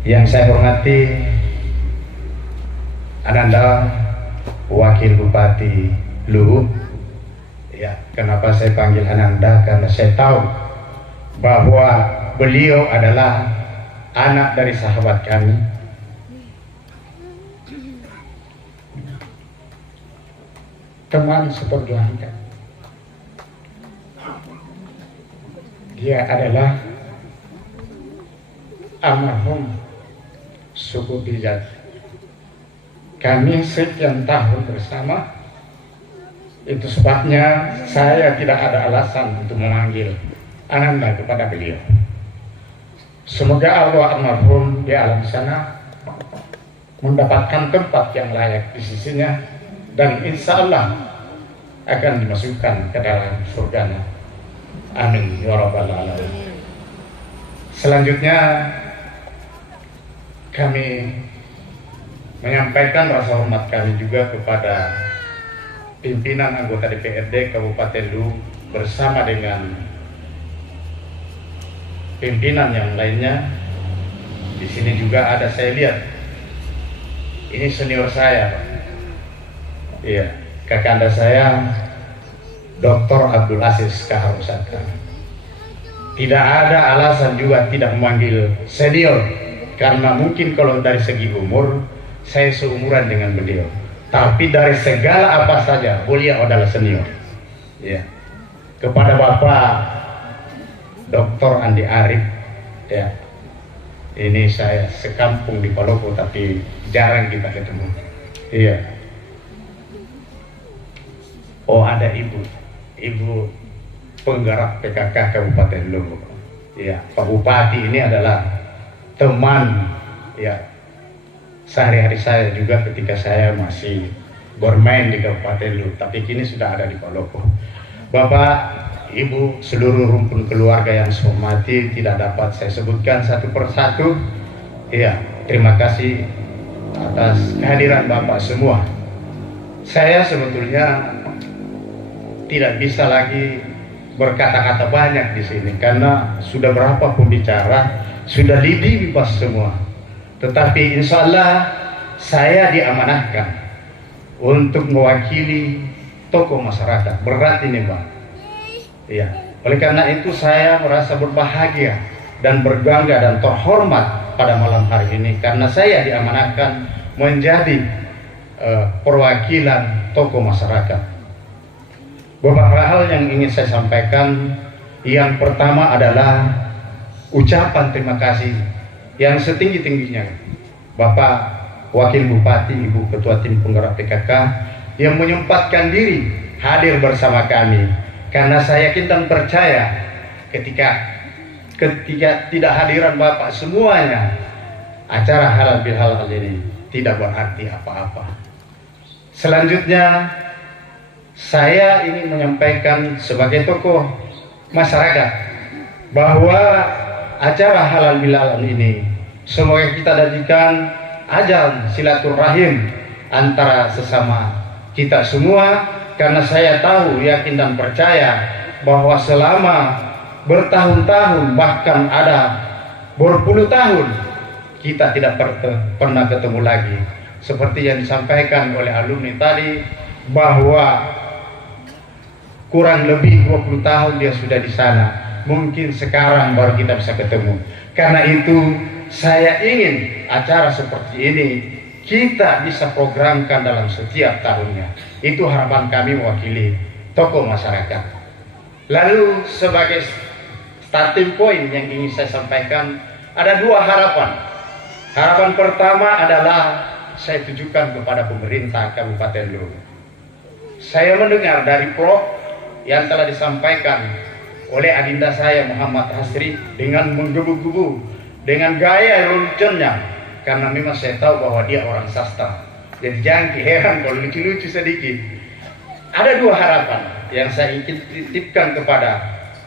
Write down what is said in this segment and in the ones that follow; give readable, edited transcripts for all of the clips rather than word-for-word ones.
Yang saya hormati Ananda, Wakil Bupati Luhut. Ya, kenapa saya panggil Ananda? Karena saya tahu bahwa beliau adalah anak dari sahabat kami. Teman seperjuangan. Dia adalah almarhum suku Bijat. Kami sekian tahun bersama. Itu sebabnya saya tidak ada alasan untuk memanggil Ananda kepada beliau. Semoga Allah almarhum di alam sana mendapatkan tempat yang layak di sisinya, dan insya Allah akan dimasukkan ke dalam surganya. Amin ya rabbal alamin. Selanjutnya kami menyampaikan rasa hormat kami juga kepada pimpinan anggota DPRD Kabupaten Luhut bersama dengan pimpinan yang lainnya. Di sini juga ada, saya lihat ini senior saya, Pak. Iya, kakanda saya Dr. Abdul Aziz Kaharusaka. Tidak ada alasan juga tidak memanggil senior, karena mungkin kalau dari segi umur saya seumuran dengan beliau, tapi dari segala apa saja beliau adalah senior. Ya. Kepada Bapak Dr. Andi Arif, ya, ini saya sekampung di Palopo tapi jarang kita ketemu. Iya. Oh, ada ibu penggerak PKK Kabupaten Luhut. Ya, Pak Bupati ini adalah teman, ya, sehari-hari saya juga ketika saya masih bermain di Kabupaten Luhut, tapi kini sudah ada di Palopo. Bapak, Ibu, seluruh rumpun keluarga yang saya hormati, tidak dapat saya sebutkan satu persatu. Ya, terima kasih atas kehadiran Bapak semua. Saya sebetulnya tidak bisa lagi berkata-kata banyak di sini karena sudah berapa pembicara, sudah lidi bebas semua. Tetapi insya Allah saya diamanahkan untuk mewakili tokoh masyarakat. Berat ini, Pak. Ya, oleh karena itu saya merasa berbahagia dan berbangga dan terhormat pada malam hari ini karena saya diamanahkan menjadi perwakilan tokoh masyarakat. Beberapa hal yang ingin saya sampaikan. Yang pertama adalah ucapan terima kasih yang setinggi-tingginya Bapak Wakil Bupati, Ibu Ketua Tim Penggerak PKK yang menyempatkan diri hadir bersama kami, karena saya yakin dan percaya ketika tidak hadiran Bapak semuanya, acara halal bihalal ini tidak berarti apa-apa. Selanjutnya saya ingin menyampaikan sebagai tokoh masyarakat bahwa acara halal bihalal ini semoga kita jadikan ajang silaturahim antara sesama kita semua, karena saya tahu, yakin dan percaya bahwa selama bertahun-tahun bahkan ada berpuluh tahun kita tidak pernah ketemu lagi. Seperti yang disampaikan oleh alumni tadi bahwa kurang lebih 20 tahun dia sudah di sana. Mungkin sekarang baru kita bisa ketemu. Karena itu saya ingin acara seperti ini kita bisa programkan dalam setiap tahunnya. Itu harapan kami mewakili tokoh masyarakat. Lalu sebagai starting point yang ingin saya sampaikan, ada dua harapan. Harapan pertama adalah saya tujukan kepada pemerintah Kabupaten Luhut. Saya mendengar dari Prof yang telah disampaikan oleh adinda saya Muhammad Hasri dengan menggebu-gebu, dengan gaya leluconnya, karena memang saya tahu bahwa dia orang sastra. Jadi jangan heran kalau lucu-lucu sedikit. Ada dua harapan yang saya ingin titipkan kepada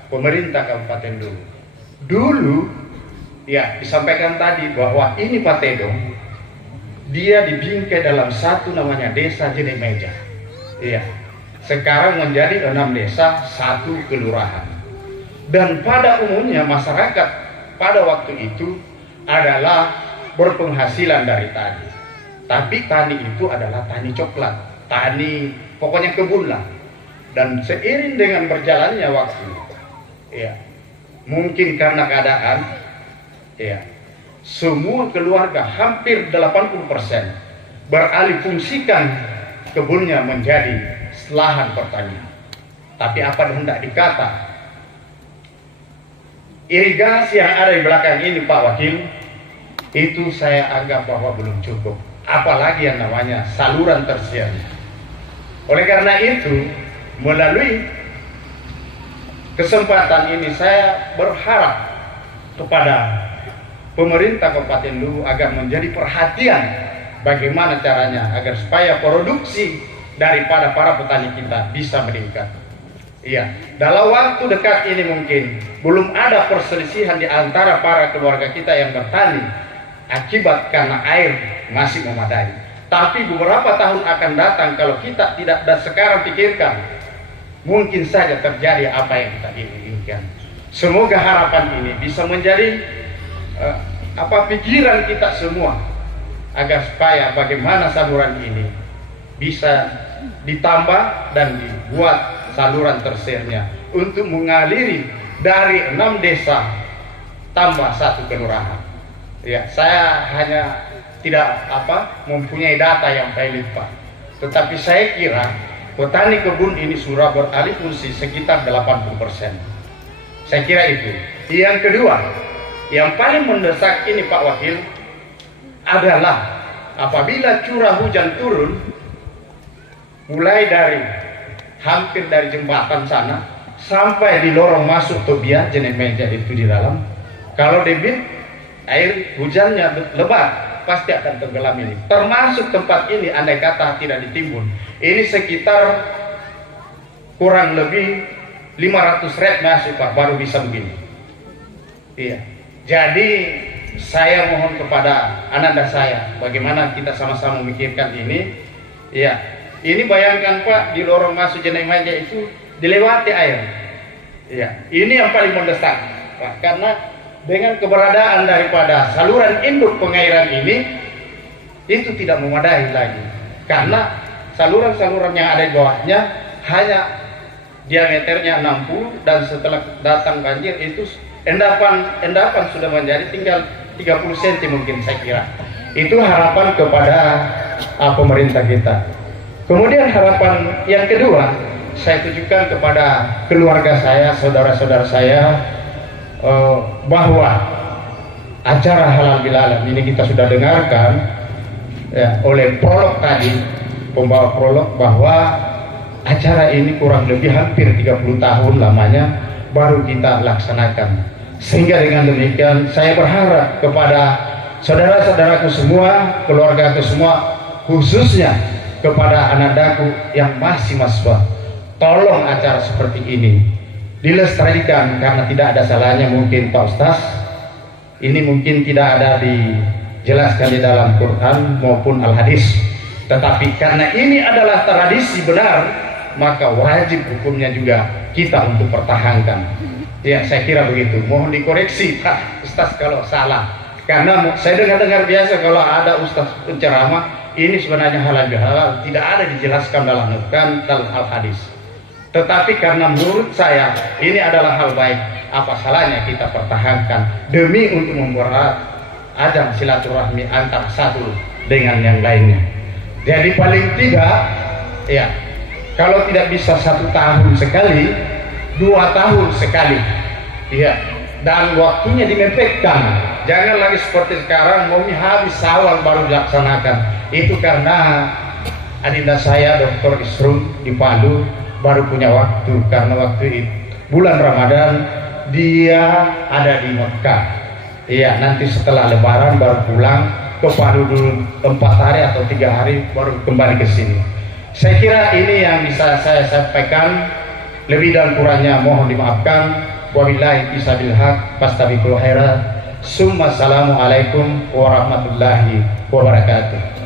pemerintah Kabupaten Luhut. Dulu ya disampaikan tadi bahwa ini Pak Tedong, dia dibingkai dalam satu namanya Desa Jenemeja. Iya. Sekarang menjadi 6 desa, 1 kelurahan. Dan pada umumnya masyarakat pada waktu itu adalah berpenghasilan dari tani. Tapi tani itu adalah tani coklat, tani pokoknya kebun lah. Dan seiring dengan berjalannya waktu, ya, mungkin karena keadaan, ya, semua keluarga hampir 80% beralih fungsikan kebunnya menjadi lahan pertanian. Tapi apa hendak dikata, irigasi yang ada di belakang ini Pak Wakil, itu saya anggap bahwa belum cukup, apalagi yang namanya saluran tersier. Oleh karena itu, melalui kesempatan ini saya berharap kepada pemerintah Kabupaten Luwu agar menjadi perhatian bagaimana caranya agar supaya produksi daripada para petani kita bisa meningkat. Iya, dalam waktu dekat ini mungkin belum ada perselisihan di antara para keluarga kita yang bertani akibat karena air masih memadai. Tapi beberapa tahun akan datang kalau kita tidak sekarang pikirkan, mungkin saja terjadi apa yang kita inginkan. Semoga harapan ini bisa menjadi pikiran kita semua agar supaya bagaimana saluran ini bisa ditambah dan dibuat saluran tersiernya untuk mengaliri dari 6 desa tambah 1 kelurahan. Ya, saya hanya tidak mempunyai data yang valid Pak, tetapi saya kira petani kebun ini sudah beralih fungsi sekitar 80%. Saya kira itu. Yang kedua, yang paling mendesak ini Pak Wakil adalah apabila curah hujan turun mulai dari hampir dari jembatan sana sampai di lorong masuk Tobia jenis meja itu di dalam, kalau debit air hujannya lebat pasti akan tenggelam ini. Termasuk tempat ini andai kata tidak ditimbun, ini sekitar kurang lebih 500 red masuk Pak baru bisa begini. Iya. Jadi saya mohon kepada ananda saya bagaimana kita sama-sama memikirkan ini. Ya, ini bayangkan Pak di lorong masuk Jeneng Meja itu dilewati air. Ya, ini yang paling mendesak Pak, karena dengan keberadaan daripada saluran induk pengairan ini itu tidak memadai lagi, karena saluran-saluran yang ada di bawahnya hanya diameternya 60 dan setelah datang banjir itu endapan sudah menjadi tinggal 30 cm mungkin saya kira. Itu harapan kepada pemerintah kita. Kemudian harapan yang kedua saya tujukan kepada keluarga saya, saudara-saudara saya, bahwa acara halal bihalal ini kita sudah dengarkan ya, oleh prolog tadi, pembawa prolog, bahwa acara ini kurang lebih hampir 30 tahun lamanya baru kita laksanakan. Sehingga dengan demikian saya berharap kepada saudara-saudaraku semua, keluargaku semua, khususnya kepada anandaku yang masih mahasiswa, tolong acara seperti ini dilestarikan, karena tidak ada salahnya mungkin Pak Ustaz, ini mungkin tidak ada dijelaskan di dalam Quran maupun Al-Hadis, tetapi karena ini adalah tradisi benar, maka wajib hukumnya juga kita untuk pertahankan. Ya, saya kira begitu. Mohon dikoreksi Pak Ustaz kalau salah, karena saya dengar biasa kalau ada Ustaz penceramah ini sebenarnya halal bihalal tidak ada dijelaskan dalam Quran dan Al-Hadis. Tetapi karena menurut saya ini adalah hal baik, apa salahnya kita pertahankan demi untuk mempererat ajang silaturahmi antara satu dengan yang lainnya. Jadi paling tidak ya, kalau tidak bisa 1 tahun sekali, 2 tahun sekali ya, dan waktunya dimepetkan. Jangan lagi seperti sekarang mau habis Syawal baru dilaksanakan. Itu karena adinda saya Dr. Isrum di Palu baru punya waktu, karena waktu itu bulan Ramadan dia ada di Mekah. Iya, nanti setelah Lebaran baru pulang ke Palu dulu 4 hari atau 3 hari baru kembali ke sini. Saya kira ini yang bisa saya sampaikan. Lebih dan kurangnya mohon dimaafkan. Wabillahi bisabil haq fastabiqul khairat. Assalamualaikum warahmatullahi wabarakatuh.